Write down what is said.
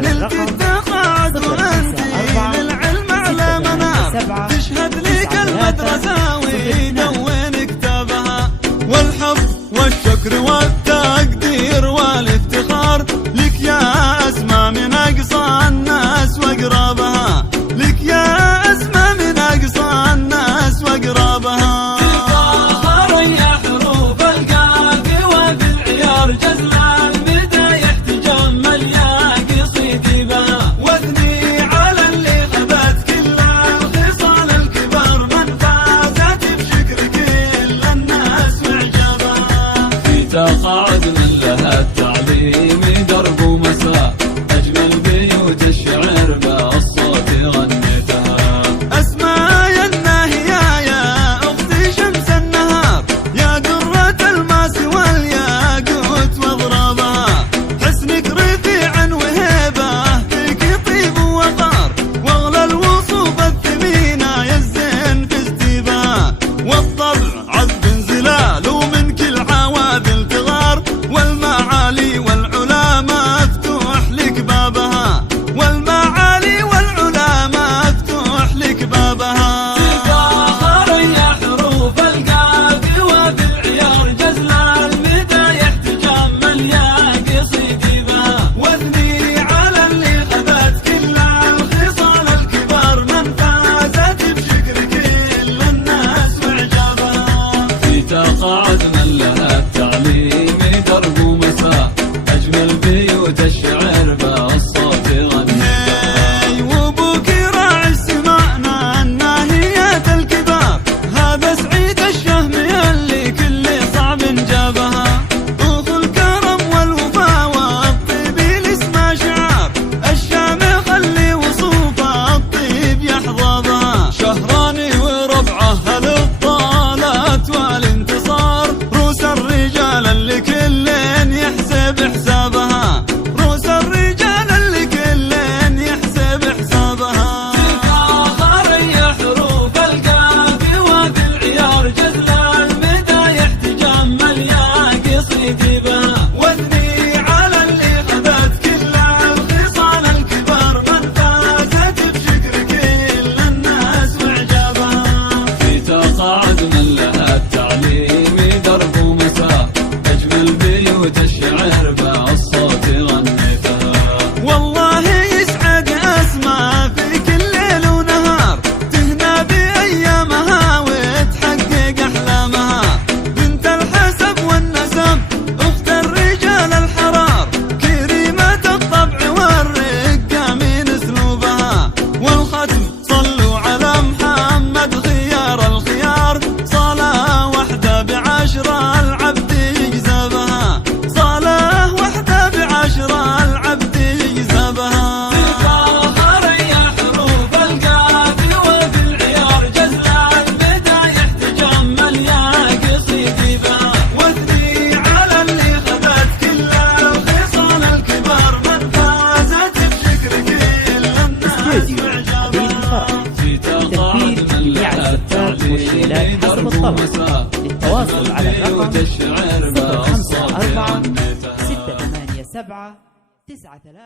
للاتخاذ وانت للعلم علمنا تشهد لك المدرسة ويدون كتابها والحب والشكر والتقدير والافتخار لك يا أسمى من أقصى الناس وأقربها لك يا أسمى من أقصى الناس وأقربها تفاخر يا حروف القاف وبالعيار جزل المدايح تجمل يا قصيدي بها واثني على اللي خذت كل الخصال الكبار من فازت بشكر كل الناس وإعجابها في تقاعد من لها التعليم درب ومساء أجمل بيوت الشعر بالصوت غنيتها أسماء يا الناهية يا أختي شمس النهار يا درة الماس والياقوت واضرابها حسنك رفيع وهيبة فيك طيب ووقار واغلى الوصوف الثمينة يا الزين في استيبها والطبع عذب انزلال ومن كل عواذل تغار والمعالي والعلا مفتوح لك بابها والمعالي والعلا مفتوح لك بابها تفاخر يا حروف القاف وبالعيار جزل المدايح تجمل يا قصيدي بها واثني على اللي خذت كل الخصال الكبار من فازت بشكر كل الناس وإعجابها في تقاعد من لها التعليم درب ومساء أجمل بيوت الشعر بالصوت غنيتها وابوك راعي سمعنا الناهيات الكبار هذا سعيد الشهم يلي كل صعب جابها اخو الكرم والوفا والطيب لاسمه شعار الشامخ اللي وصوفه الطيب يحظى شهراني وربعه للطالات والانتصار روس الرجال اللي كلين يحسب حسابها روس الرجال اللي كلين يحسب حسابها تفاخر يا حروف القاف وبالعيار جزل المدايح تجمل يا قصيدي بها واثني على اللي خذت كل الخصال الكبار من فازت بشكر كل الناس وإعجابها في تقاعد من لها التعليم درب ومساء أجمل بيوت الشعر بالصوت غنيتها والله يسعد أسمى في كل ليل ونهار تهنى بأيامها وتحقق أحلامها بنت الحسب والنسب أخت الرجال الحرار كريمة الطبع والرقة من أسلوبها والختم صلوا على محمد خيار الخيار صلاة واحدة بعشرة العبد يجزبها صلاة واحدة بعشرة العبد يجزبها تفاخر يا حروف القاف وبالعيار جزل المدايح تجمل يا قصيدي بها واثني على اللي خذت كل الخصال الكبار من فازت بشكر كل الناس وإعجابها في تقاعد من لها التعليم درب ومساء للتواصل على الرقم الشعر بالصوت 054 غنيتها 687 93